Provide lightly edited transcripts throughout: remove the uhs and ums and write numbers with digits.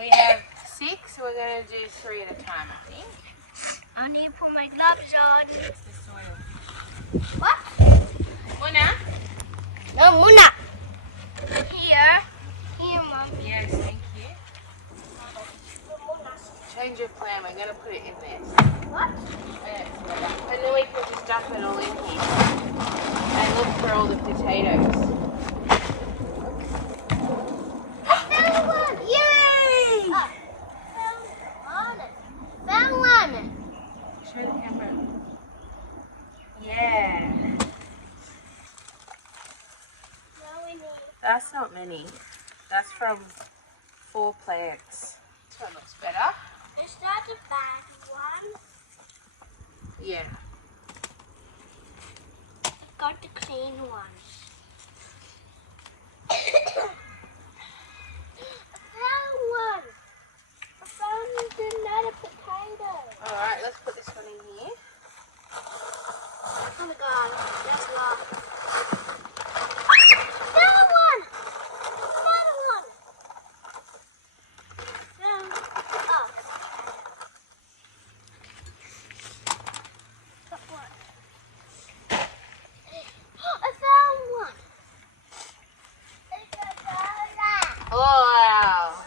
We have 6, so we're going to do 3 at a time, I think. I need to put my gloves on. It's the soil. What? Muna? No, Muna. Here. Here, Mom. Yes, thank you. Change your plan. We're going to put it in there. What? And then we can just dump it all in here. And look for all the potatoes. Found one! Yay! Found one! Show the camera. Yeah. Now we need... That's not many. That's from 4 plants. This one looks better. Is that the bad one? Yeah. Got the clean ones. I found one! I found another potato. Alright, let's put this one in here. Oh my god, that's a lot. Another one! Another one! Oh, that's got one. I found one! Wow.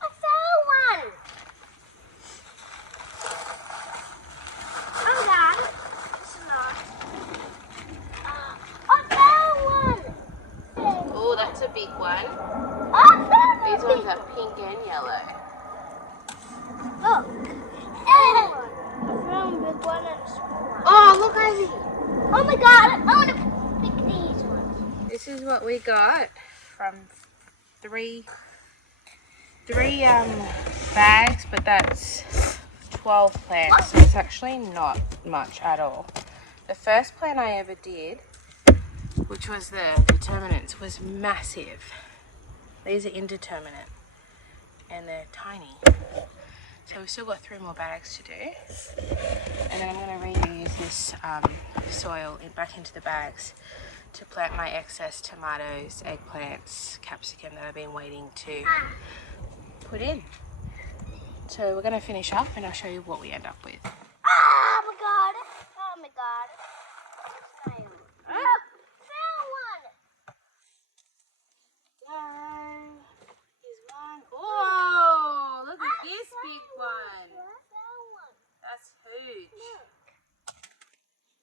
I found one! Oh god, it's not. I found one! Oh, that's a big one. I found These a ones big are pink and yellow. Look. I found a big one and a small one. Oh, look, Ivy. Oh my god, I want to pick these ones. This is what we got from three bags, but that's 12 plants, so it's actually not much at all. The first plant I ever did, which was the determinants, was massive. These are indeterminate and they're tiny. So we've still got 3 more bags to do. And then I'm going to reuse this soil back into the bags to plant my excess tomatoes, eggplants, capsicum that I've been waiting to put in. So we're going to finish up and I'll show you what we end up with. Oh my god. Oh my god. Ah! Found one. Yay! Here's one. Oh, look at this big one. I found one. That's huge.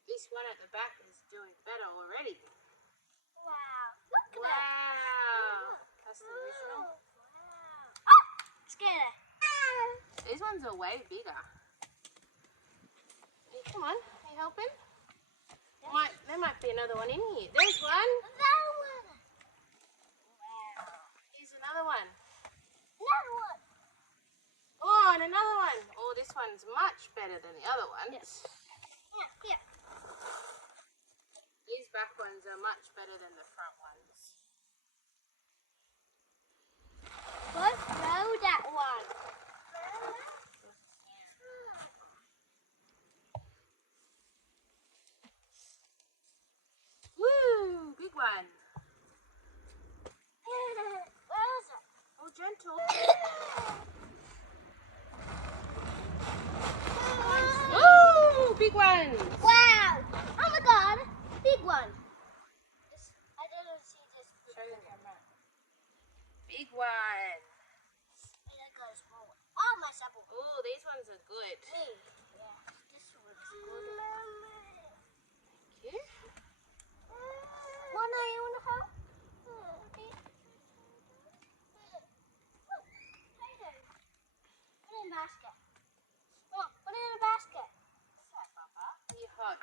This one at the back is doing better already. Wow. Look at that. Wow. That's the original. Wow. Oh, scared. These ones are way bigger. Hey, come on, are you helping? There might be another one in here. There's one. That one. Wow. Here's another one. Another one. Oh, and another one. Oh, this one's much better than the other ones. Yes. Yeah, yeah. These back ones are much better than the front ones. Let's throw that one. Woo, big one. Where is it? Oh, gentle. Woo, big one. Wow! Oh my god! Big one. I didn't see this. Show the camera. Big one. I got a small one. Oh, my supple. Oh, these ones are good. Yeah, this one's good. Thank you. Mona, you want to help? Put it in a basket. Come on, put it in a basket. What's that, Papa? Are you hot?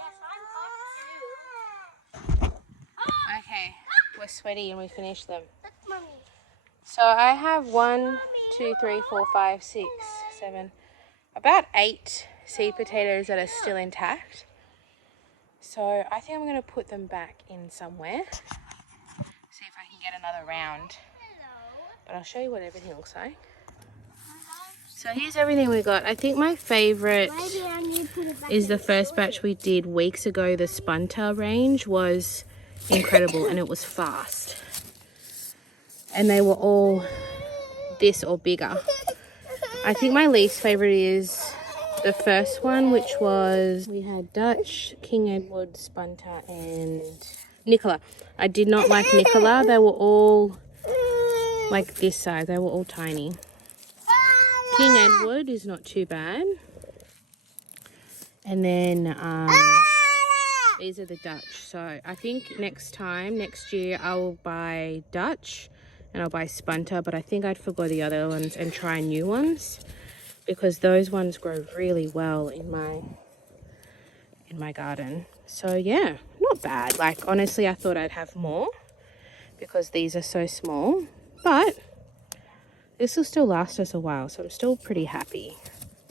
Yes, I'm hot too. Okay, we're sweaty and we finished them. That's mommy. So I have 1, 2, 3, 4, 5, 6, 7, about 8 seed potatoes that are still intact. So I think I'm going to put them back in somewhere. See if I can get another round. But I'll show you what everything looks like. So here's everything we got. I think my favourite Maybe I need to put it back is in the first batch we did weeks ago. The Spunter range was incredible, and it was fast. And they were all this or bigger. I think my least favorite is the first one, which was, we had Dutch, King Edward, Spunter, and Nicola. I did not like Nicola. They were all like this size. They were all tiny. King Edward is not too bad. And then these are the Dutch. So I think next year, I will buy Dutch and I'll buy Spunter. But I think I'd forgo the other ones and try new ones, because those ones grow really well in my garden. So yeah, not bad. Like, honestly, I thought I'd have more because these are so small, but this will still last us a while, so I'm still pretty happy.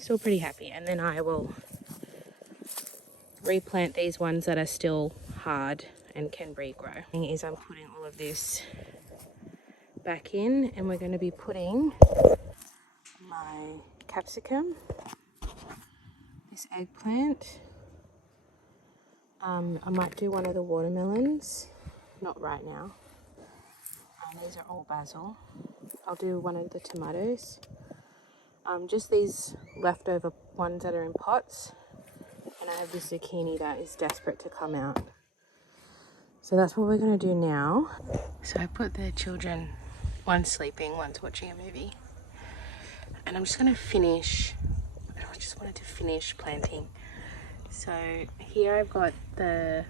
And then I will replant these ones that are still hard and can regrow. The thing is, I'm putting all of this back in, and we're going to be putting my capsicum, this eggplant. I might do one of the watermelons, not right now. These are all basil. I'll do one of the tomatoes. Just these leftover ones that are in pots. And I have this zucchini that is desperate to come out. So that's what we're going to do now. So I put the children, one's sleeping, one's watching a movie. And I'm just going to finish, I just wanted to finish planting. So here I've got the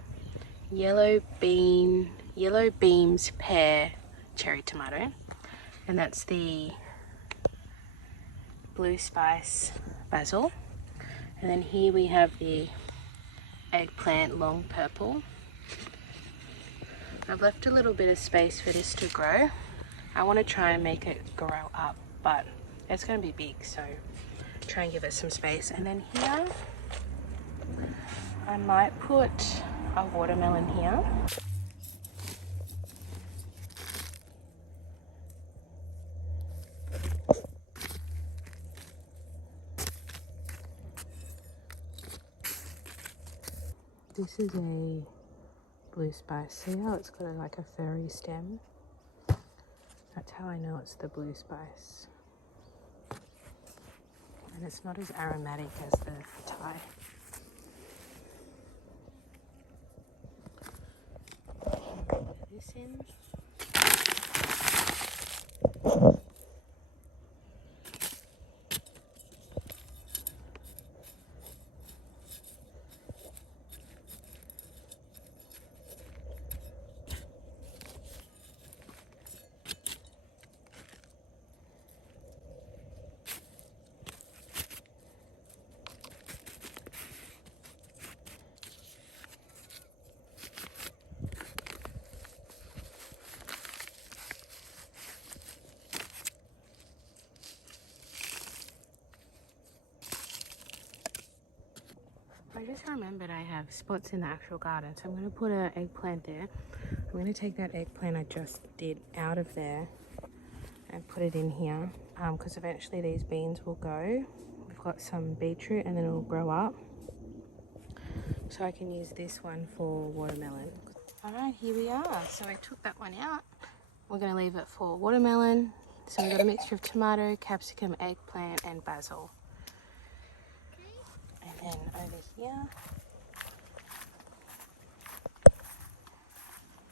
yellow beams pear cherry tomato, and that's the blue spice basil. And then here we have the eggplant long purple. I've left a little bit of space for this to grow. I want to try and make it grow up, but it's going to be big, so try and give it some space. And then here I might put a watermelon here. This is a blue spice. See how it's got like a furry stem? That's how I know it's the blue spice. And it's not as aromatic as the Thai. Put this in. I just remembered I have spots in the actual garden, so I'm going to put an eggplant there. I'm going to take that eggplant I just did out of there and put it in here, because eventually these beans will go. We've got some beetroot and then it will grow up. So I can use this one for watermelon. Alright, here we are. So I took that one out. We're going to leave it for watermelon. So we've got a mixture of tomato, capsicum, eggplant and basil. And then over here,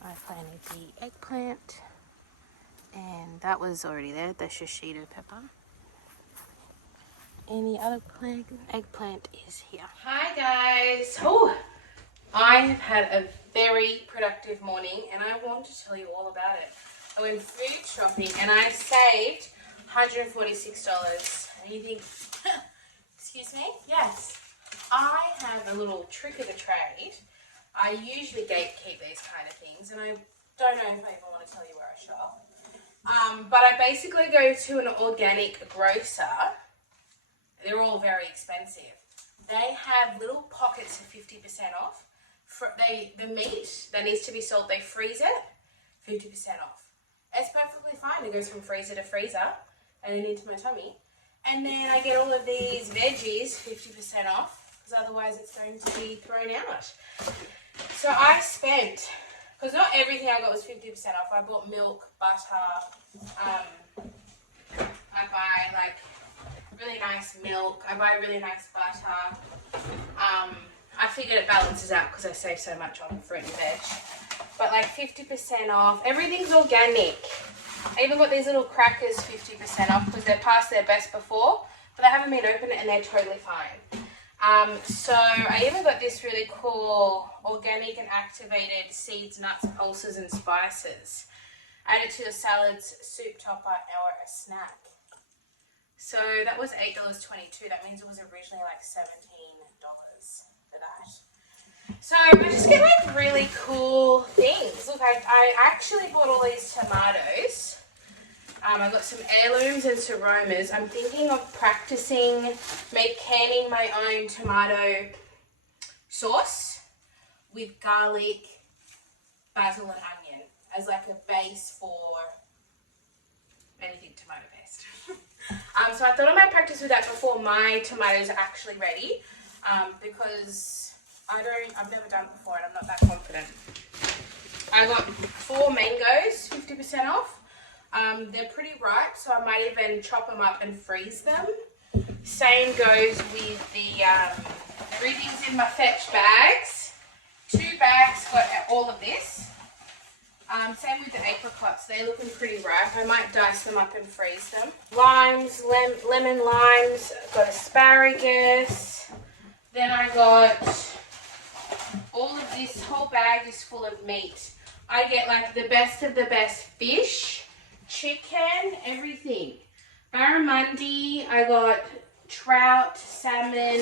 I planted the eggplant, and that was already there, the shishito pepper. And the other eggplant is here. Hi guys! Oh, I have had a very productive morning, and I want to tell you all about it. I went food shopping and I saved $146. And you think, excuse me? Yes. I have a little trick of the trade. I usually gatekeep these kind of things, and I don't know if I even want to tell you where I shop. But I basically go to an organic grocer. They're all very expensive. They have little pockets of 50% off. The meat that needs to be sold, they freeze it, 50% off. It's perfectly fine. It goes from freezer to freezer and then into my tummy. And then I get all of these veggies 50% off, because otherwise it's going to be thrown out. So I spent because not everything I got was 50% off. I bought milk, butter, I buy like really nice milk, I buy really nice butter. I figured it balances out because I save so much on fruit and veg. But like 50% off, everything's organic. I even got these little crackers 50% off because they're past their best before, but they haven't been opened and they're totally fine. So I even got this really cool organic and activated seeds, nuts, pulses and spices. Add it to your salads, soup topper or a snack. So that was $8.22. That means it was originally like $17 for that. So I just get like really cool things. Look, I actually bought all these tomatoes. I got some heirlooms and Saromas. I'm thinking of practicing canning my own tomato sauce with garlic, basil and onion as like a base for anything tomato based. So I thought I might practice with that before my tomatoes are actually ready, because I've never done it before and I'm not that confident. I got 4 mangoes, 50% off. They're pretty ripe, so I might even chop them up and freeze them. Same goes with the everything's in my fetch bags. 2 bags got all of this. Same with the apricots, they're looking pretty ripe. I might dice them up and freeze them. Limes, lemon limes, got asparagus. Then I got all of this whole bag is full of meat. I get like the best of the best fish, chicken, everything. Barramundi, I got trout, salmon.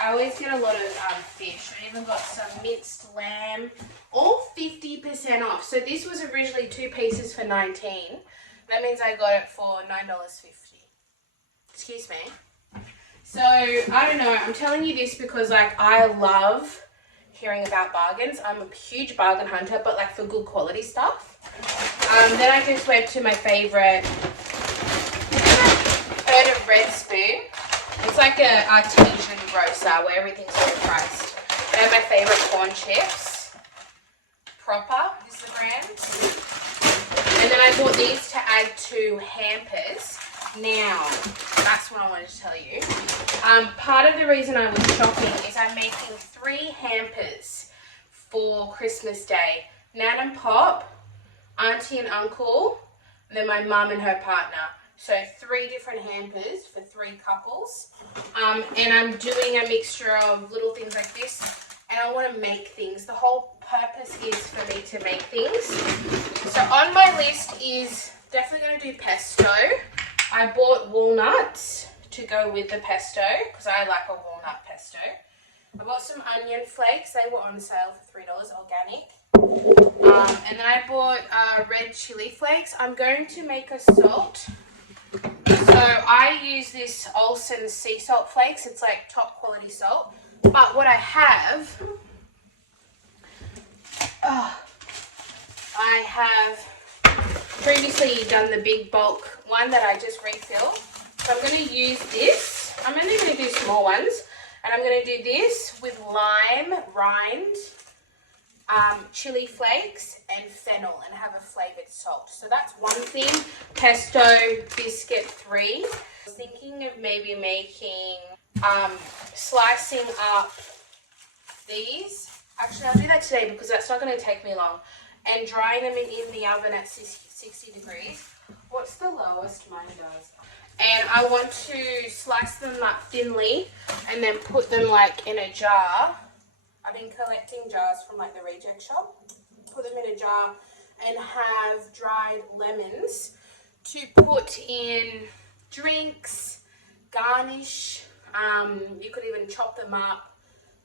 I always get a lot of fish. I even got some minced lamb, all 50% off. So this was originally 2 pieces for $19. That means I got it for $9.50. Excuse me. So I don't know. I'm telling you this because like I love hearing about bargains. I'm a huge bargain hunter, but like for good quality stuff. Then I just went to my favorite. Heard of Red Spoon? It's like an artesian grocer where everything's overpriced. They're my favorite corn chips. Proper is the brand. And then I bought these to add to Hampers. Now, that's what I wanted to tell you. Part of the reason I was shopping is I'm making 3 hampers for Christmas Day. Nan and Pop, Auntie and Uncle, and then my mum and her partner. So 3 different hampers for 3 couples. And I'm doing a mixture of little things like this. And I want to make things. The whole purpose is for me to make things. So on my list is definitely going to do pesto. I bought walnuts to go with the pesto because I like a walnut pesto. I bought some onion flakes. They were on sale for $3 organic. And then I bought red chili flakes. I'm going to make a salt. So I use this Olsen sea salt flakes. It's like top quality salt. But what I have, I have previously done the big bulk one that I just refilled. So I'm going to use this. I'm only going to do small ones. And I'm going to do this with lime rind, chili flakes and fennel and have a flavoured salt. So that's one thing. Pesto biscuit 3. I was thinking of maybe making, slicing up these. Actually, I'll do that today because that's not going to take me long. And drying them in the oven at 60 degrees. What's the lowest mine does? And I want to slice them up thinly and then put them like in a jar. I've been collecting jars from like the reject shop. Put them in a jar and have dried lemons to put in drinks, garnish. You could even chop them up,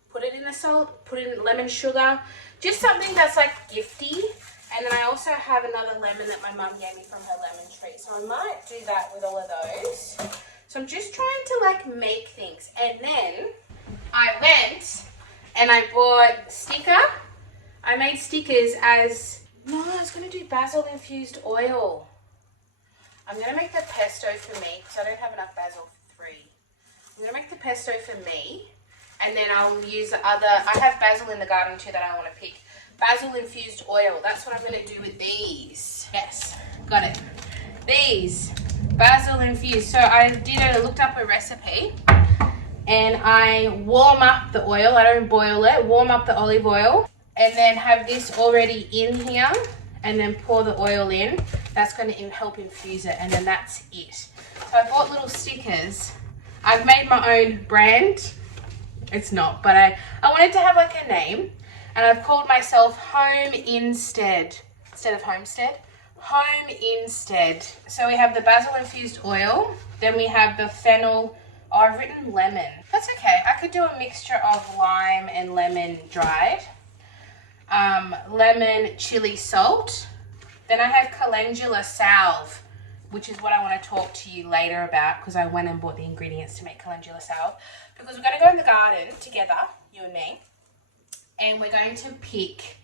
put it in the salt, put in lemon sugar. Just something that's like gifty. And then I also have another lemon that my mum gave me from her lemon tree. So I might do that with all of those. So I'm just trying to like make things. And then I went and I bought sticker. I made stickers as, no, I was going to do basil infused oil. I'm going to make the pesto for me because I don't have enough basil for 3. I'm going to make the pesto for me. And then I'll use the other, I have basil in the garden too that I want to pick. basil infused oil. That's what I'm going to do with these. Yes, got it. These basil infused. So I looked up a recipe and I warm up the oil. I don't boil it. Warm up the olive oil and then have this already in here and then pour the oil in. That's going to help infuse it and then that's it. So I bought little stickers. I've made my own brand. It's not, but I wanted to have like a name and I've called myself Home Instead of Homestead. Home Instead. So we have the basil infused oil, then we have the fennel. Oh, I've written lemon. That's okay. I could do a mixture of lime and lemon dried. Lemon, chili, salt. Then I have calendula salve, which is what I want to talk to you later about because I went and bought the ingredients to make calendula salve. Because we're going to go in the garden together, you and me, and we're going to pick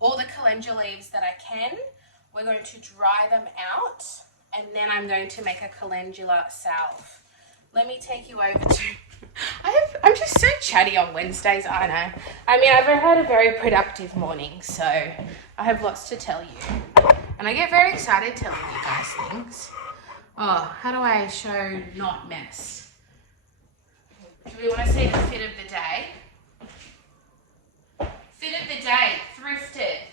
all the calendula leaves that I can. We're going to dry them out, and then I'm going to make a calendula salve. Let me take you over to... I'm just so chatty on Wednesdays, aren't I? I mean, I've had a very productive morning, so I have lots to tell you. And I get very excited telling you guys things. Oh, how do I show not mess? Do we want to see the fit of the day? Fit of the day, thrifted.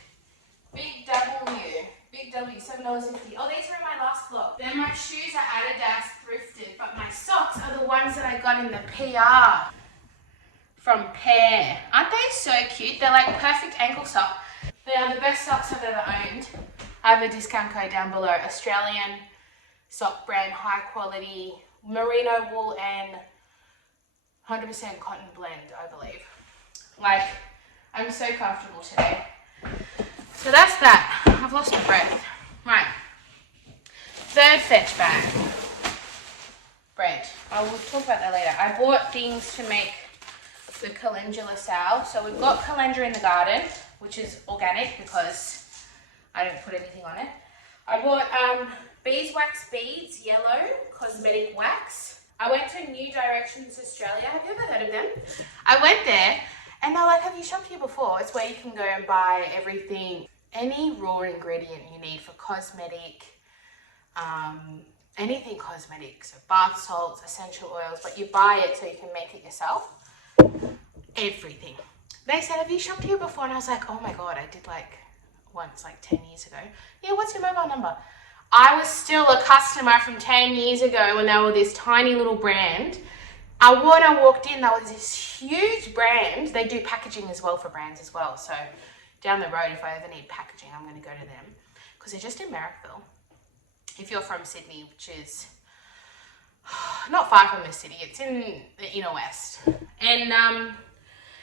Big W, $7.50. Oh, these were in my last vlog. Then my shoes are Adidas thrifted, but my socks are the ones that I got in the PR from Pear. Aren't they so cute? They're like perfect ankle sock. They are the best socks I've ever owned. I have a discount code down below. Australian sock brand, high quality, merino wool and 100% cotton blend, I believe. Like, I'm so comfortable today. So that's that. I've lost my breath. Right. Third fetch bag. Bread. I will talk about that later. I bought things to make the calendula salve. So we've got calendula in the garden, which is organic because I don't put anything on it. I bought beeswax beads, yellow, cosmetic wax. I went to New Directions Australia. Have you ever heard of them? I went there and they're like, have you shopped here before? It's where you can go and buy everything, any raw ingredient you need for cosmetic, anything cosmetic. So bath salts, essential oils, but you buy it so you can make it yourself. Everything. They said, have you shopped here before? And I was like, oh my God, I did like once, like 10 years ago. Yeah, what's your mobile number? I was still a customer from 10 years ago when they were this tiny little brand. When I walked in, there was this huge brand. They do packaging as well for brands as well. So down the road, if I ever need packaging, I'm going to go to them because they're just in Marrickville. If you're from Sydney, which is not far from the city, it's in the inner west. And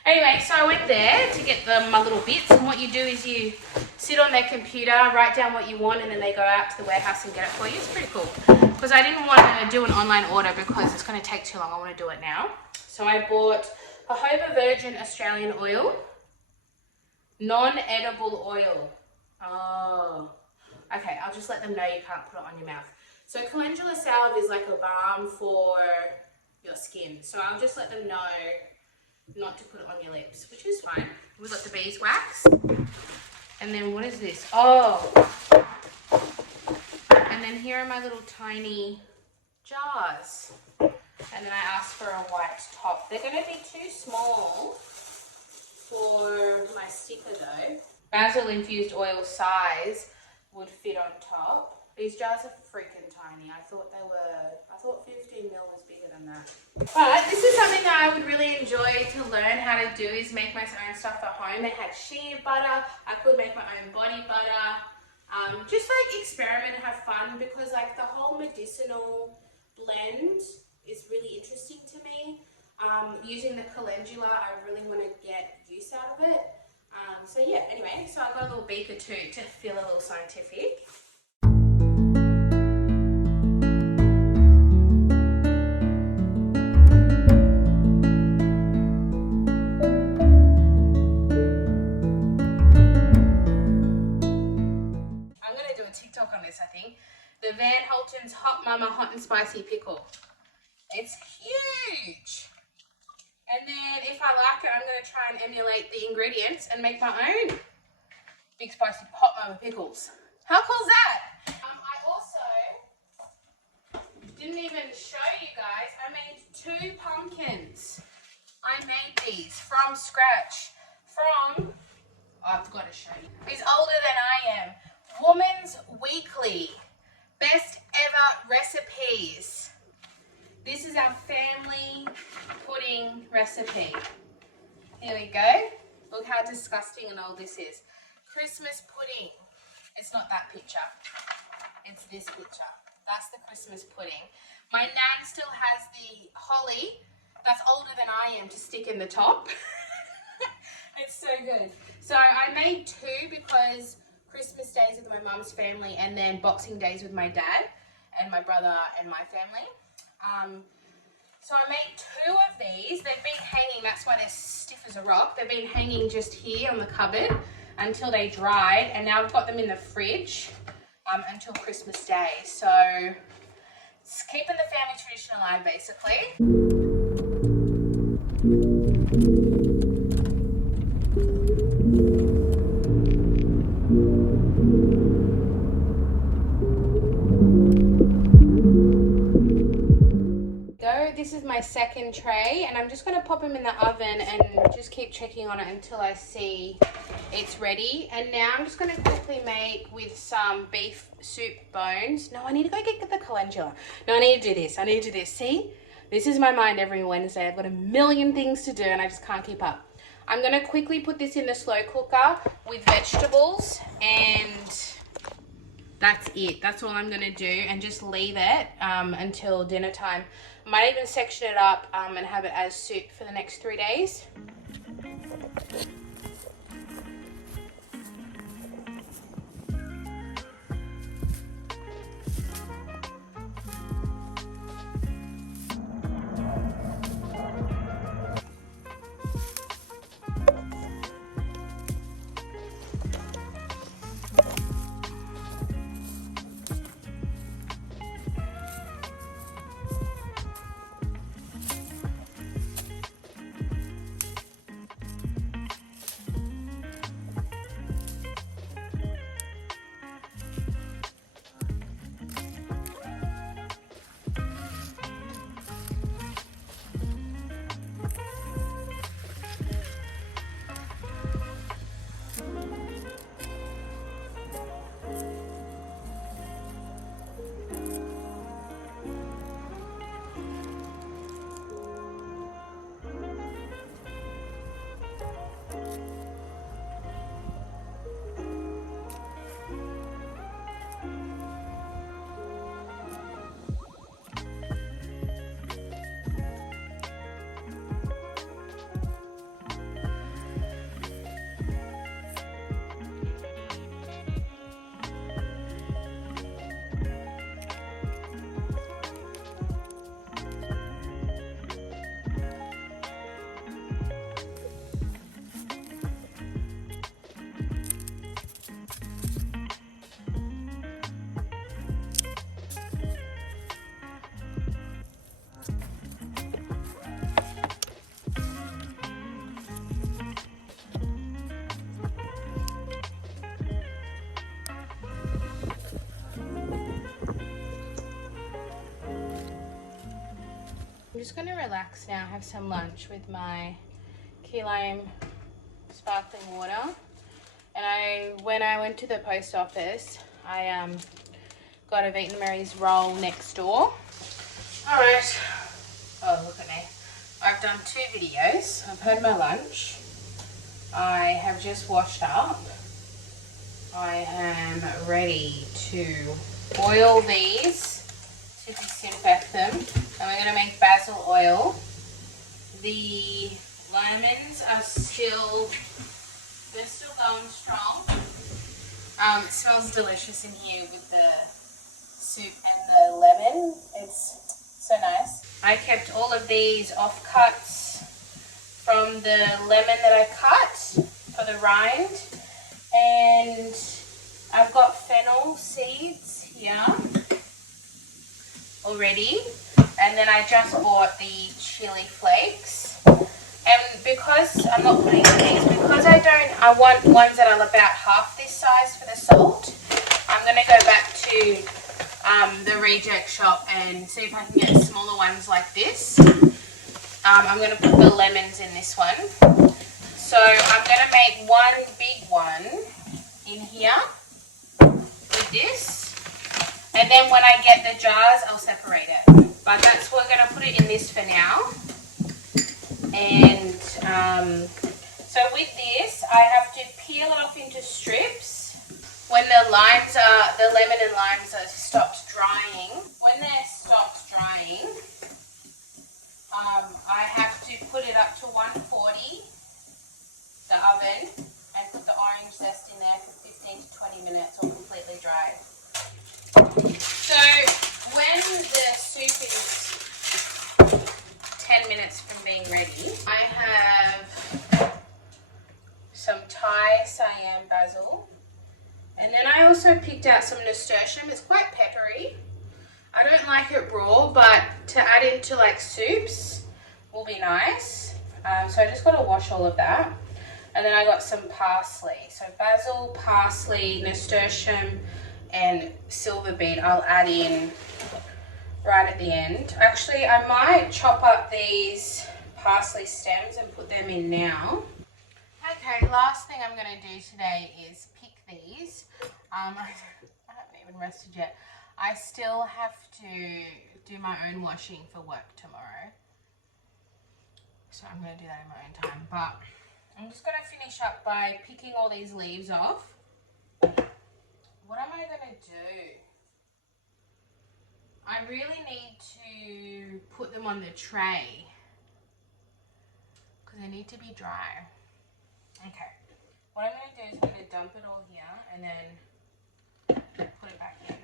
anyway, so I went there to get my little bits, and what you do is you sit on their computer, write down what you want, and then they go out to the warehouse and get it for you. It's pretty cool because I didn't want to do an online order because it's going to take too long. I want to do it now. So I bought jojoba virgin Australian oil, non-edible oil. Oh, okay, I'll just let them know you can't put it on your mouth. So calendula salve is like a balm for your skin. So I'll just let them know not to put it on your lips, which is fine. We've got the beeswax. And then what is this? Oh. And then here are my little tiny jars. And then I asked for a white top. They're going to be too small for my sticker though. Basil infused oil size would fit on top. These jars are freaking tiny. I thought 15 mil was bigger than that. But this is something that I would really enjoy to learn how to do, is make my own stuff at home. They had shea butter. I could make my own body butter. Just like experiment and have fun, because like the whole medicinal blend is really interesting to me. Using the calendula, I really want to get use out of it. So yeah, anyway, so I got a little beaker too to feel a little scientific. TikTok on this, I think. The Van Holten's Hot Mama Hot and Spicy Pickle. It's huge. And then if I like it, I'm going to try and emulate the ingredients and make my own Big spicy hot mama pickles. How cool is that? I also didn't even show you guys. I made 2 pumpkins. I made these from scratch. From, I've got to show you. He's older than I am. Woman's Weekly. Best ever recipes. This is our family pudding recipe. Here we go. Look how disgusting and old this is. Christmas pudding. It's not that picture. It's this picture. That's the Christmas pudding. My nan still has the holly that's older than I am to stick in the top. It's so good. So I made 2 because Christmas days with my mum's family and then Boxing Days with my dad and my brother and my family. So I made 2 of these. They've been hanging, that's why they're stiff as a rock. They've been hanging just here on the cupboard until they dried, and now I've got them in the fridge until Christmas Day. So it's keeping the family tradition alive, basically. This is my second tray, and I'm just going to pop them in the oven and just keep checking on it until I see it's ready. And now I'm just going to quickly make with some beef soup bones. No, I need to go get the calendula. No, I need to do this. I need to do this. See, this is my mind every Wednesday. I've got a million things to do and I just can't keep up. I'm going to quickly put this in the slow cooker with vegetables, and that's it. That's all I'm going to do, and just leave it until dinner time. I might even section it up and have it as soup for the next 3 days. I'm just going to relax now, have some lunch with my key lime sparkling water. And when I went to the post office, I got a Vietnamese roll next door. All right. Oh, look at me. I've done 2 videos. I've had my lunch. I have just washed up. I am ready to boil these to disinfect them. And we're going to make basil oil. The lemons are they're still going strong. It smells delicious in here with the soup and the lemon. It's so nice. I kept all of these offcuts from the lemon that I cut for the rind. And I've got fennel seeds here already. And then I just bought the chili flakes. And because I'm not putting these, because I want ones that are about half this size for the salt. I'm going to go back to the reject shop and see if I can get smaller ones like this. I'm going to put the lemons in this one. So I'm going to make one big one in here with this. And then when I get the jars, I'll separate it. But that's, we're going to put it in this for now. And so with this, I have to peel it off into strips. When the lemon and limes are stopped drying, when they're stopped drying, I have to put it up to 140, the oven, and put the orange zest in there for 15 to 20 minutes or completely dry. So when the soup is 10 minutes from being ready, I have some Thai cayenne basil. And then I also picked out some nasturtium. It's quite peppery. I don't like it raw, but to add into like soups will be nice. So I just got to wash all of that. And then I got some parsley. So basil, parsley, nasturtium, and silver beet I'll add in right at the end. Actually, I might chop up these parsley stems and put them in now. Okay, last thing I'm going to do today is pick these. I haven't even rested yet. I still have to do my own washing for work tomorrow. So I'm going to do that in my own time. But I'm just going to finish up by picking all these leaves off. What am I going to do? I really need to put them on the tray because they need to be dry. Okay, what I'm going to do is I'm going to dump it all here and then put it back in.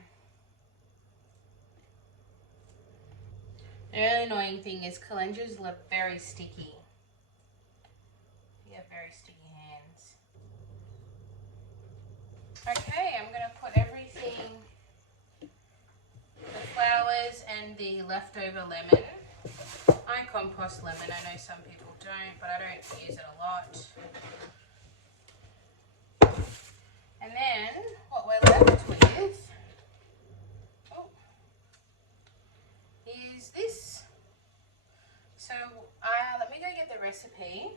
The really annoying thing is calendras look very sticky. You have very sticky hands. Okay, I'm going to put everything, the flowers and the leftover lemon. I compost lemon, I know some people don't, but I don't use it a lot. And then what we're left with is this. So let me go get the recipe.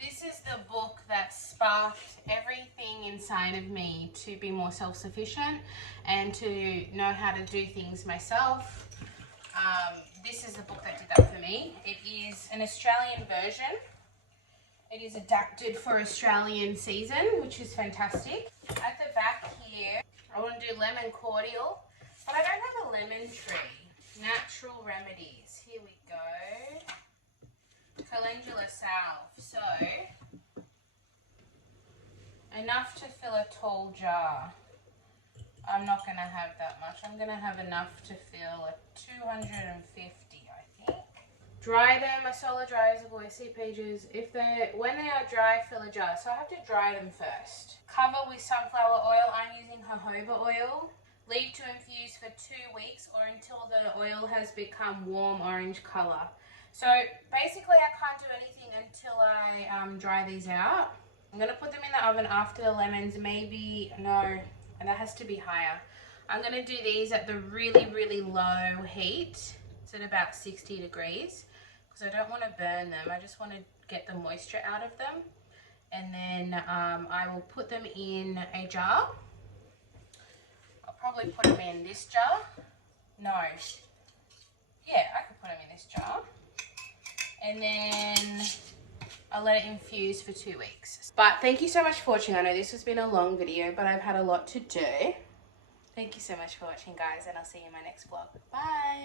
This is the book that sparked everything inside of me to be more self-sufficient and to know how to do things myself. This is the book that did that for me. It is an Australian version. It is adapted for Australian season, which is fantastic. At the back here, I want to do lemon cordial, but I don't have a lemon tree. Natural remedies. Here we go. Calendula salve. So, enough to fill a tall jar. I'm not going to have that much. I'm going to have enough to fill a 250, I think. Dry them. Masala dries, avoid seed pages. When they are dry, fill a jar. So I have to dry them first. Cover with sunflower oil. I'm using jojoba oil. Leave to infuse for 2 weeks or until the oil has become warm orange color. So basically I can't do anything until I dry these out. I'm going to put them in the oven after the lemons. Maybe, no, and that has to be higher. I'm going to do these at the really, really low heat. It's at about 60 degrees because I don't want to burn them. I just want to get the moisture out of them. And then I will put them in a jar. I'll probably put them in this jar. No. Yeah, I could put them in this jar. And then I'll let it infuse for 2 weeks. But thank you so much for watching. I know this has been a long video, but I've had a lot to do. Thank you so much for watching, guys, and I'll see you in my next vlog. Bye!